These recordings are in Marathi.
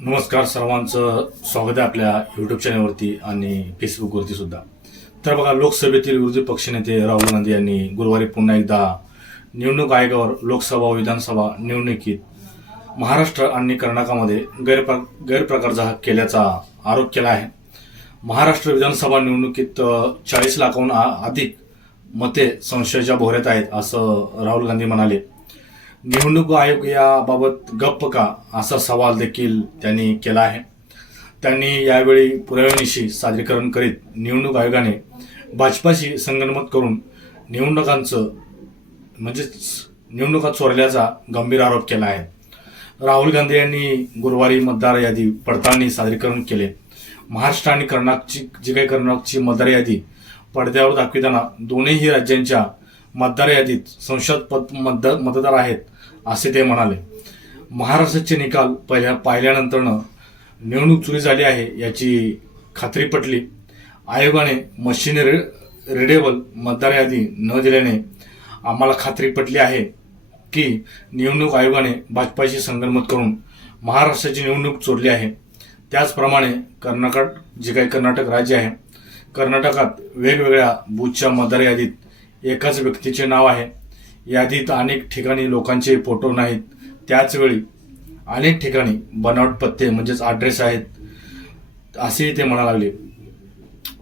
नमस्कार, सर्वांचं स्वागत आहे आपल्या यूट्यूब चॅनलवरती आणि फेसबुकवरती सुद्धा. तर बघा, लोकसभेतील विरोधी पक्षनेते राहुल गांधी यांनी गुरुवारी पुन्हा एकदा निवडणूक आयोगावर लोकसभा व विधानसभा निवडणुकीत महाराष्ट्र आणि कर्नाटकामध्ये गैरप्रकार केल्याचा आरोप केला आहे. महाराष्ट्र विधानसभा निवडणुकीत 40 लाखाहून अधिक मते संशयाच्या भोवऱ्यात आहेत, असं राहुल गांधी म्हणाले. निवडणूक आयोग याबाबत गप्प का, असा सवाल देखील त्यांनी केला आहे. त्यांनी यावेळी पुराव्यानिशी सादरीकरण करीत निवडणूक आयोगाने भाजपाशी संगनमत करून निवडणुका चोरल्याचा गंभीर आरोप केला आहे. राहुल गांधी यांनी गुरुवारी मतदार यादी पडताळणी सादरीकरण केले. महाराष्ट्र आणि कर्नाटकची मतदार यादी पडद्यावर दाखविताना दोन्ही राज्यांच्या मतदार यादीत संशयास्पद मतदार आहेत, असे ते म्हणाले. महाराष्ट्राचे निकाल पाहिल्यानंतर निवडणूक चोरी झाली आहे याची खात्री पटली. आयोगाने मशीन रिडेबल मतदार यादी न दिल्याने आम्हाला खात्री पटली आहे की निवडणूक आयोगाने भाजपाशी संगनमत करून महाराष्ट्राची निवडणूक चोरली आहे. त्याचप्रमाणे कर्नाटक राज्य आहे, कर्नाटकात वेगवेगळ्या बूथच्या मतदार यादीत एकाच व्यक्तीचे नाव आहे. यादीत अनेक ठिकाणी लोकांचे फोटो नाहीत. त्याचवेळी अनेक ठिकाणी बनावट पत्ते ॲड्रेस आहेत, असेही ते म्हणा लागले.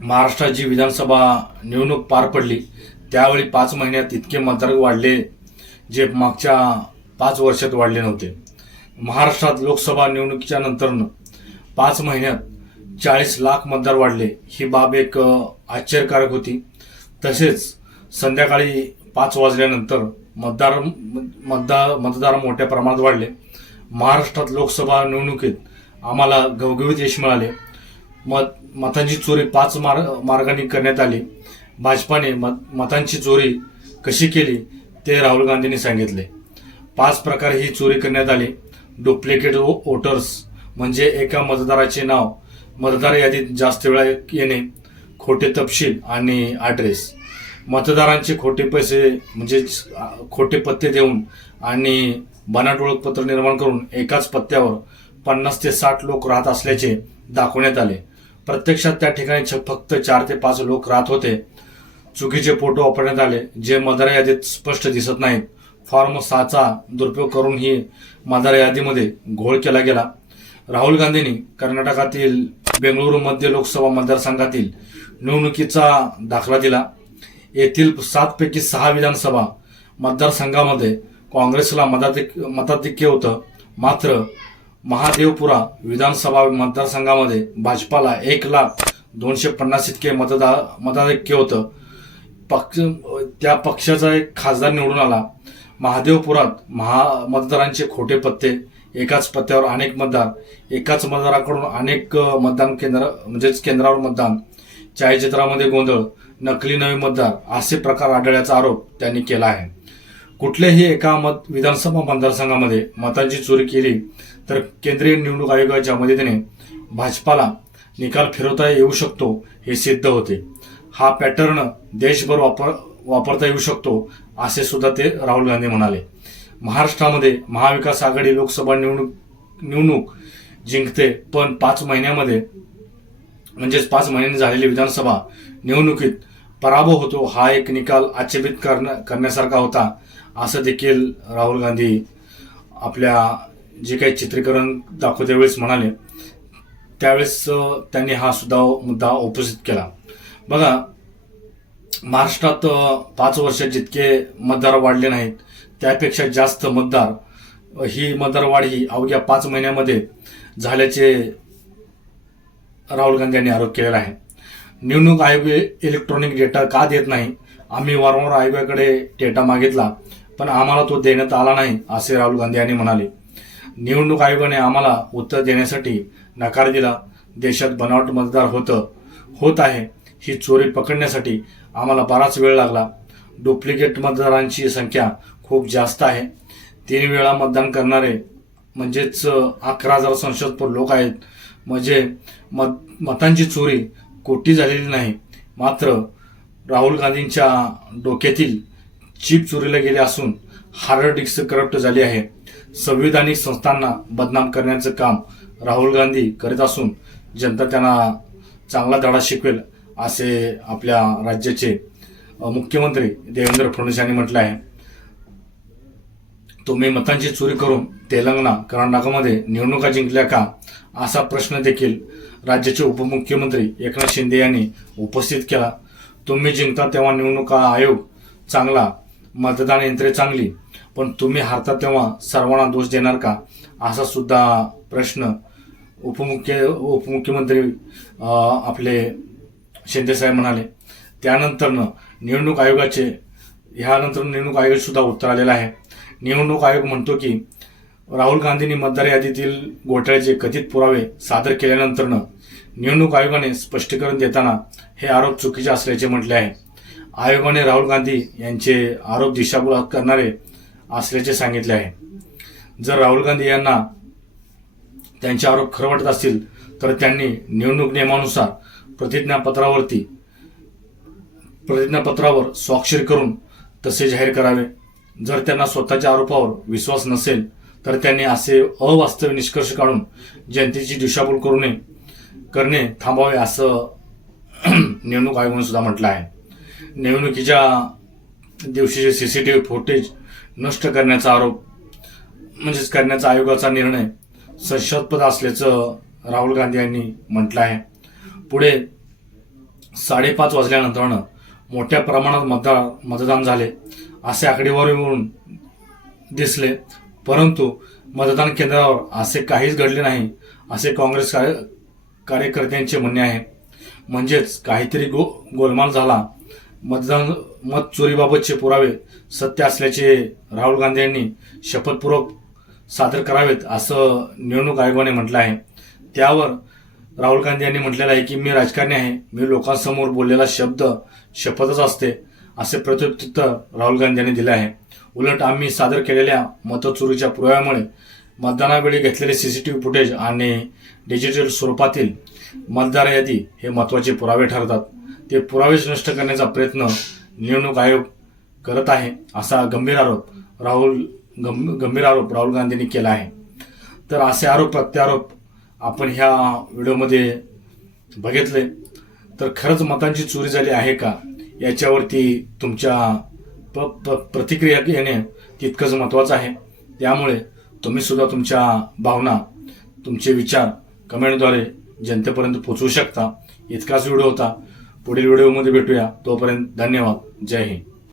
महाराष्ट्रात जी विधानसभा निवडणूक पार पडली त्यावेळी 5 महिन्यात इतके मतदार वाढले जे मागच्या 5 वर्षात वाढले नव्हते. महाराष्ट्रात लोकसभा निवडणुकीच्या नंतर 5 महिन्यात 40 लाख मतदार वाढले. ही बाब एक आश्चर्यकारक होती. तसेच संध्याकाळी 5 वाजल्यानंतर मतदार मोठ्या प्रमाणात वाढले. महाराष्ट्रात लोकसभा निवडणुकीत आम्हाला घवघवीत यश मिळाले. मतांची चोरी 5 मार्गांनी करण्यात आली. भाजपाने मतांची चोरी कशी केली ते राहुल गांधींनी सांगितले. 5 प्रकारे ही चोरी करण्यात आली. डुप्लिकेट वोटर्स म्हणजे एका मतदाराचे नाव मतदार यादीत जास्त वेळा येणे, खोटे तपशील आणि ॲड्रेस, मतदारांचे खोटे पत्ते देऊन आणि बनावट ओळखपत्र निर्माण करून एकाच पत्त्यावर 50 ते 60 लोक राहत असल्याचे दाखवण्यात आले. प्रत्यक्षात त्या ठिकाणी फक्त 4 ते 5 लोक राहत होते. चुकीचे फोटो वापरण्यात आले जे मतदार यादीत स्पष्ट दिसत नाहीत. फॉर्म 6चा दुरुपयोग करून ही मतदार यादीमध्ये घोळ केला गेला. राहुल गांधींनी कर्नाटकातील बेंगळुरू मध्य लोकसभा मतदारसंघातील निवडणुकीचा दाखला दिला. येथील 7 पैकी 6 विधानसभा मतदारसंघामध्ये काँग्रेसला मताधिक्य होतं. मात्र महादेवपुरा विधानसभा मतदारसंघामध्ये भाजपाला 1,250,000 इतके मताधिक्य होतं. त्या पक्षाचा एक खासदार निवडून आला. महादेवपुरात मतदारांचे खोटे पत्ते, एकाच पत्त्यावर अनेक मतदार, एकाच मतदाराकडून अनेक मतदान केंद्रावर मतदान, छायाचित्रामध्ये गोंधळ, नकली नवे मतदार असे प्रकार आढळल्याचा आरोप त्यांनी केला आहे. कुठल्याही एका विधानसभा मतदारसंघामध्ये मतांची चोरी केली तर केंद्रीय निवडणूक आयोगाच्या मदतीने भाजपाला निकाल फिरवता येऊ शकतो हे सिद्ध होते. हा पॅटर्न देशभर वापरता येऊ शकतो, असे सुद्धा ते राहुल गांधी म्हणाले. महाराष्ट्रामध्ये महाविकास आघाडी लोकसभा निवडणूक जिंकते, पण 5 महिन्यांनी झालेली विधानसभा निवडणुकीत पराभव होतो. हा एक निकाल आक्षेपित करण्यासारखा होता, असं देखील राहुल गांधी आपल्या जे काही चित्रीकरण दाखवते वेळेस म्हणाले. त्यावेळेस त्यांनी हा सुद्धा मुद्दा उपस्थित केला. बघा, महाराष्ट्रात 5 वर्षात जितके मतदार वाढले नाहीत त्यापेक्षा जास्त मतदार वाढ ही अवघ्या 5 महिन्यामध्ये झाल्याचे राहुल गांधी यांनी आरोप केलेला आहे. निवडणूक आयोग इलेक्ट्रॉनिक डेटा का देत नाही? आम्ही वारंवार आयोगाकडे डेटा मागितला, पण आम्हाला तो देण्यात आला नाही, असे राहुल गांधी यांनी म्हणाले. निवडणूक आयोगाने आम्हाला उत्तर देण्यासाठी नकार दिला. देशात बनावट मतदार होत आहे. ही चोरी पकडण्यासाठी आम्हाला बराच वेळ लागला. डुप्लिकेट मतदारांची संख्या खूप जास्त आहे. 3 वेळा मतदान करणारे 11,000 संशयास्पद लोक आहेत. मतांची चोरी कोटी झालेली नाही. मात्र राहुल गांधींच्या डोक्यातील चिप चोरीला गेले असून हार्ड डिस्क करप्ट झाली आहे. संविधानिक संस्थांना बदनाम करण्याचं काम राहुल गांधी करीत असून जनता त्यांना चांगला धडा शिकवेल असे आपल्या राज्याचे मुख्यमंत्री देवेंद्र फडणवीस यांनी म्हटलं आहे. तुम्ही मतांची चोरी करून तेलंगणा कर्नाटकमध्ये निवडणुका जिंकल्या का, असा प्रश्न देखील राज्याचे उपमुख्यमंत्री एकनाथ शिंदे यांनी उपस्थित केला. तुम्ही जिंकता तेव्हा निवडणुका आयोग चांगला, मतदान यंत्रे चांगली, पण तुम्ही हारता तेव्हा सर्वांना दोष देणार का, असा सुद्धा प्रश्न उपमुख्यमंत्री आपले शिंदे साहेब म्हणाले. त्यानंतर निवडणूक आयोगाचे सुद्धा उत्तर आलेलं आहे. निवडणूक आयोग म्हणतो की राहुल गांधींनी मतदार यादीतील घोटाळ्याचे कथित पुरावे सादर केल्यानंतर निवडणूक आयोगाने स्पष्टीकरण देताना हे आरोप चुकीचे असल्याचे म्हटले आहे. आयोगाने राहुल गांधी यांचे आरोप दिशाभूल करणारे असल्याचे सांगितले आहे. जर राहुल गांधी यांना त्यांचे आरोप खरं वाटत असतील तर त्यांनी निवडणूक नियमानुसार प्रतिज्ञापत्रावर स्वाक्षरी करून तसे जाहीर करावे. जर त्यांना स्वतःच्या आरोपावर विश्वास नसेल तर त्यांनी असे अवास्तव निष्कर्ष काढून जनतेची दिशाभूल करणे थांबावे असं निवडणूक आयोगाने सुद्धा म्हटलं आहे. निवडणुकीच्या दिवशीचे सीसीटीव्ही फुटेज नष्ट करण्याचा आयोगाचा निर्णय संशयास्पद असल्याचं राहुल गांधी यांनी म्हटलं आहे. पुढे 5:30 वाजल्यानंतर मोठ्या प्रमाणात मतदान झाले असे आकडेवारीवरून दिसले, परंतु मतदान केंद्रावर असे काहीच घडले नाही असे काँग्रेस कार्यकर्त्यांचे म्हणणे आहे. म्हणजेच काहीतरी गोलमाल झाला. मत चोरीबाबतचे पुरावे सत्य असल्याचे राहुल गांधी यांनी शपथपूर्वक सादर करावेत असं निवडणूक आयोगाने म्हटलं आहे. त्यावर राहुल गांधी यांनी म्हटलेलं आहे की मी राजकारणी आहे, मी लोकांसमोर बोललेला शब्द शपथच असते असे प्रत्युत्तर राहुल गांधी यांनी दिले आहे. उलट आम्ही सादर केलेल्या मतचोरीच्या पुराव्यामुळे मतदानावेळी घेतलेले सीसीटीव्ही फुटेज आणि डिजिटल स्वरूपातील मतदार यादी हे महत्त्वाचे पुरावे ठरतात. ते पुरावेच नष्ट करण्याचा प्रयत्न निवडणूक आयोग करत आहे असा गंभीर आरोप राहुल गांधींनी केला आहे. तर असे आरोप प्रत्यारोप आपण ह्या व्हिडिओमध्ये बघितले. तर खरंच मतांची चोरी झाली आहे का याच्यावरती तुमच्या प्रतिक्रिया येणे तितकंच महत्त्वाचं आहे. त्यामुळे तुम्ही सुद्धा तुमच्या भावना, तुमचे विचार कमेंटद्वारे जनतेपर्यंत पोहोचवू शकता. इतकाच व्हिडिओ होता. पुढील व्हिडिओमध्ये भेटूया. तोपर्यंत धन्यवाद. जय हिंद.